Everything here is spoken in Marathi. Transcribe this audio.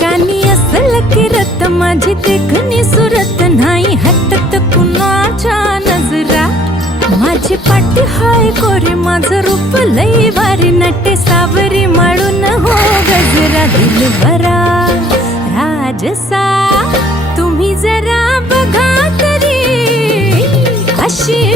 कानी असल किरत माझी देखणी सुरत नाही हटत कुणाच्या नजरा माझी पाठी हाय कोरी माझं रूप लई भारी नटे सावरी माळून हो गजरा दिलबरा राजसा तुम्ही जरा बघा तरी अशी